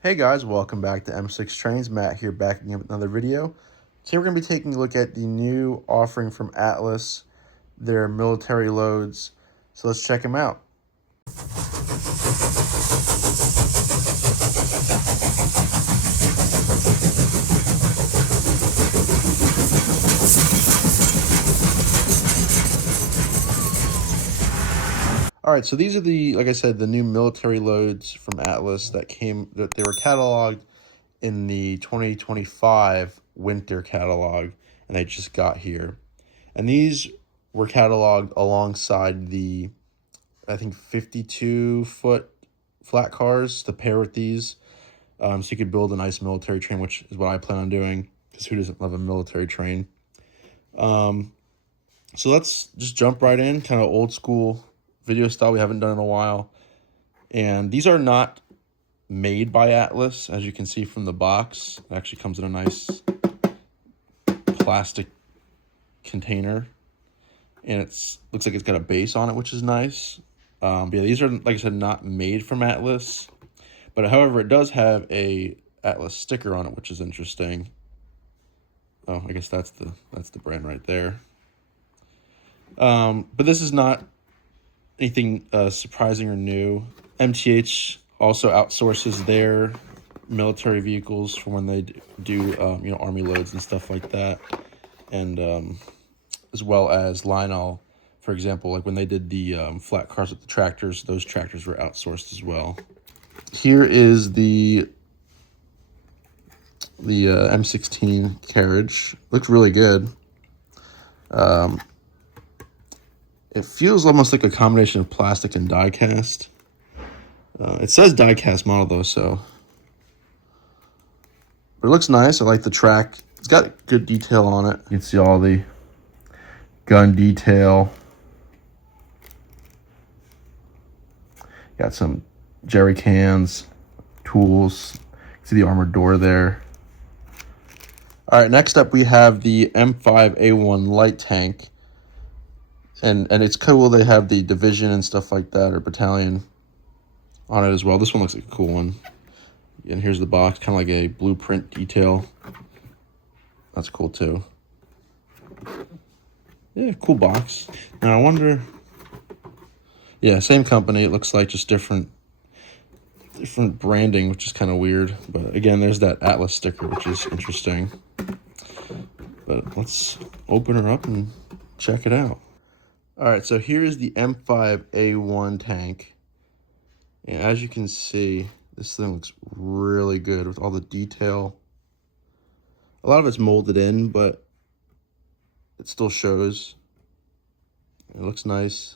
Hey guys, welcome back to M6 Trains. Matt here, backing up another video. Today we're going to be taking a look at the new offering from Atlas, their military loads. So let's check them out. All right, so these are like I said, the new military loads from Atlas that they were cataloged in the 2025 winter catalog, and they just got here. And these were cataloged alongside the, I think, 52-foot flat cars to pair with these. So you could build a nice military train, which is what I plan on doing, because who doesn't love a military train? So let's just jump right in, kind of old school video style we haven't done in a while. And these are not made by Atlas, as you can see from the box. It actually comes in a nice plastic container, and looks like it's got a base on it, which is nice. But yeah, these are, like I said, not made from Atlas, but however, it does have a Atlas sticker on it, which is interesting. Oh, I guess that's the brand right there. But this is not anything surprising or new. MTH also outsources their military vehicles for when they do Army loads and stuff like that, and as well as Lionel, for example, like when they did the flat cars with the tractors, those tractors were outsourced as well. Here is the M16 carriage. Looks really good. It feels almost like a combination of plastic and die-cast. It says die-cast model though, so. But it looks nice. I like the track. It's got good detail on it. You can see all the gun detail. Got some jerry cans, tools. See the armored door there. All right, next up we have the M5A1 light tank. And it's cool they have the division and stuff like that, or battalion, on it as well. This one looks like a cool one. And here's the box, kind of like a blueprint detail. That's cool too. Yeah, cool box. Now I wonder, yeah, same company. It looks like just different branding, which is kind of weird. But again, there's that Atlas sticker, which is interesting. But let's open her up and check it out. All right, so here is the M5A1 tank. And as you can see, this thing looks really good with all the detail. A lot of it's molded in, but it still shows. It looks nice.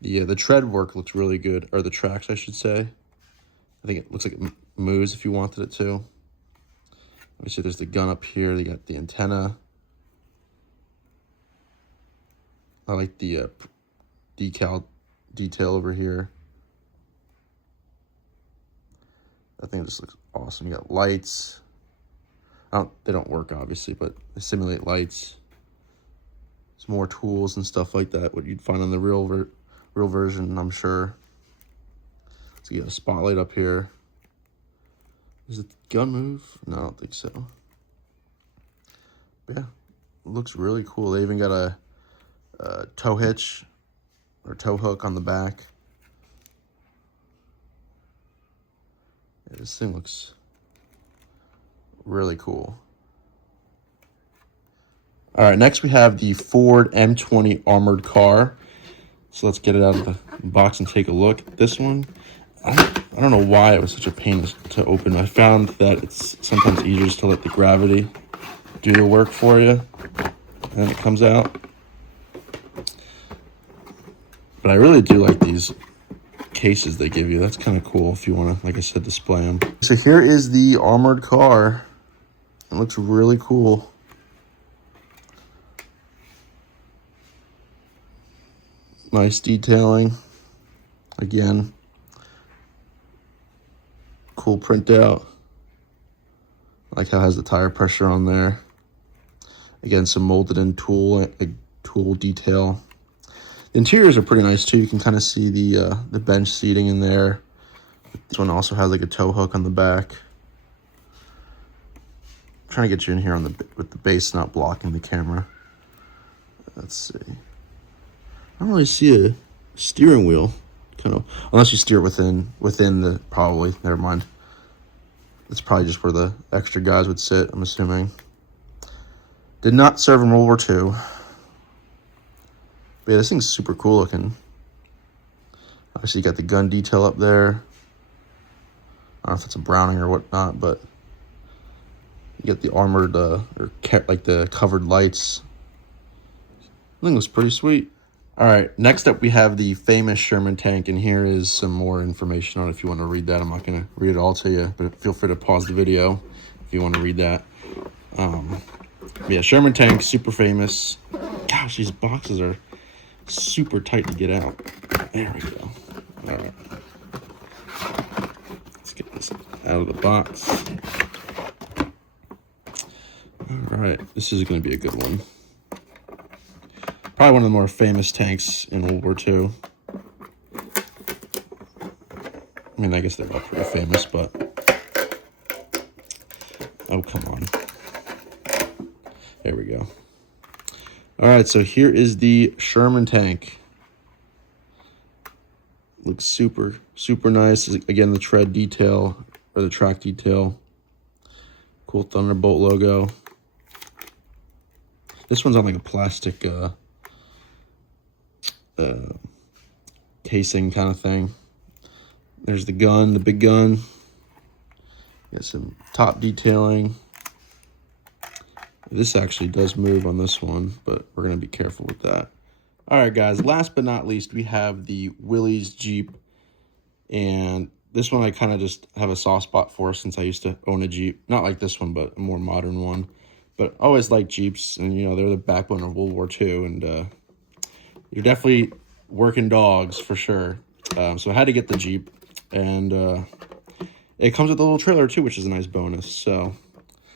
The tread work looks really good, or the tracks, I should say. I think it looks like it moves if you wanted it to. Obviously, there's the gun up here. They got the antenna. I like the decal detail over here. I think it just looks awesome. You got lights. They don't work, obviously, but they simulate lights. Some more tools and stuff like that, what you'd find on the real version, I'm sure. So you got a spotlight up here. Does the gun move? No, I don't think so. But yeah, it looks really cool. They even got a tow hitch or tow hook on the back. Yeah, this thing looks really cool. All right, next we have the Ford M20 armored car. So let's get it out of the box and take a look at this one. I don't know why it was such a pain to open. I found that it's sometimes easier just to let the gravity do the work for you, and then it comes out. But I really do like these cases they give you. That's kind of cool if you want to, like I said, display them. So here is the armored car. It looks really cool. Nice detailing. Again, cool printout. I like how it has the tire pressure on there. Again, some molded in tool detail. The interiors are pretty nice too. You can kind of see the bench seating in there. This one also has like a tow hook on the back. I'm trying to get you in here on with the base not blocking the camera. Let's see. I don't really see a steering wheel, kind of, unless you steer within the, probably, never mind. It's probably just where the extra guys would sit, I'm assuming. Did not serve in World War II. But yeah, this thing's super cool looking. Obviously, you got the gun detail up there. I don't know if it's a Browning or whatnot, but you get the armored, like the covered lights. I think it looks pretty sweet. All right, next up we have the famous Sherman tank, and here is some more information on it if you want to read that. I'm not going to read it all to you, but feel free to pause the video if you want to read that. Yeah, Sherman tank, super famous. Gosh, these boxes are super tight to get out. There we go. All right. Let's get this out of the box. All right, this is going to be a good one. Probably one of the more famous tanks in World War II. I mean, I guess they're all pretty famous, but... Oh, come on. There we go. All right, so here is the Sherman tank. Looks super, super nice. Again, the tread detail, or the track detail. Cool Thunderbolt logo. This one's on like a plastic casing kind of thing. There's the gun, the big gun. Got some top detailing. This actually does move on this one, but we're going to be careful with that. All right, guys, last but not least, we have the Willys Jeep. And this one I kind of just have a soft spot for since I used to own a Jeep. Not like this one, but a more modern one. But I always liked Jeeps, and, you know, they're the backbone of World War II. And you're definitely working dogs for sure. So I had to get the Jeep. And it comes with a little trailer, too, which is a nice bonus. So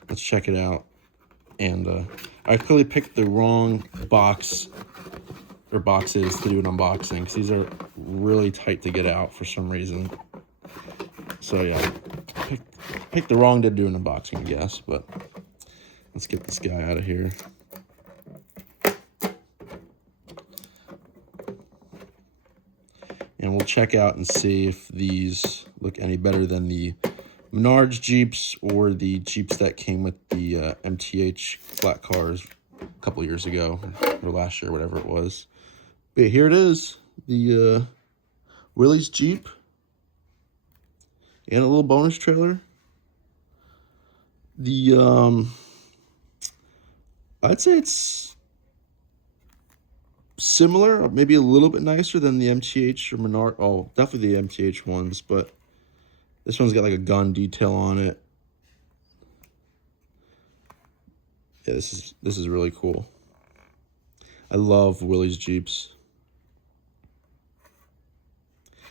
let's check it out. And I clearly picked the wrong boxes to do an unboxing, because these are really tight to get out for some reason. So yeah, picked the wrong to do an unboxing, I guess. But let's get this guy out of here. And we'll check out and see if these look any better than the Menards Jeeps or the Jeeps that came with the MTH flat cars a couple years ago, or last year, whatever it was. But here it is, the Willys Jeep, and a little bonus trailer. The I'd say it's similar, maybe a little bit nicer than the MTH or Menard. Oh, definitely the MTH ones, but this one's got like a gun detail on it. Yeah, this is really cool. I love Willys Jeeps.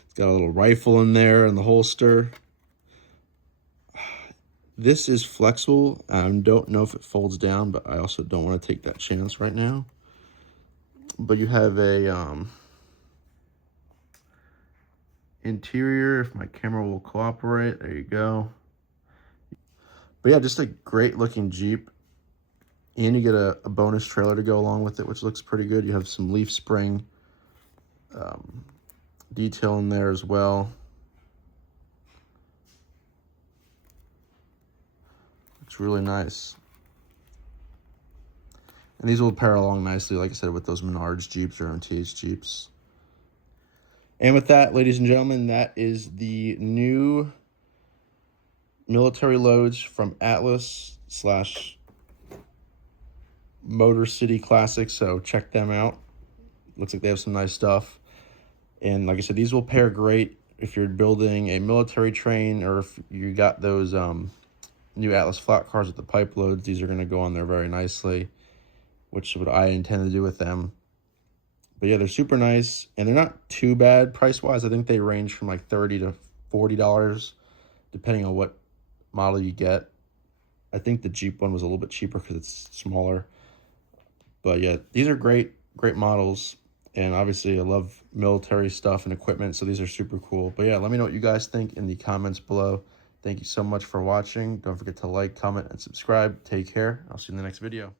It's got a little rifle in there in the holster. This is flexible. I don't know if it folds down, but I also don't want to take that chance right now. But you have a interior, if my camera will cooperate. There you go. But yeah, just a great looking Jeep. And you get a bonus trailer to go along with it, which looks pretty good. You have some leaf spring detail in there as well. It's really nice. And these will pair along nicely, like I said, with those Menards Jeeps or MTH Jeeps. And with that, ladies and gentlemen, that is the new military loads from Atlas / Motor City Classics. So check them out. Looks like they have some nice stuff. And like I said, these will pair great if you're building a military train, or if you got those new Atlas flat cars with the pipe loads. These are going to go on there very nicely, which is what I intend to do with them. But yeah, they're super nice, and they're not too bad price-wise. I think they range from like $30 to $40, depending on what model you get. I think the Jeep one was a little bit cheaper because it's smaller. But yeah, these are great models. And obviously I love military stuff and equipment, so these are super cool. But yeah, let me know what you guys think in the comments below. Thank you so much for watching. Don't forget to like, comment, and subscribe. Take care. I'll see you in the next video.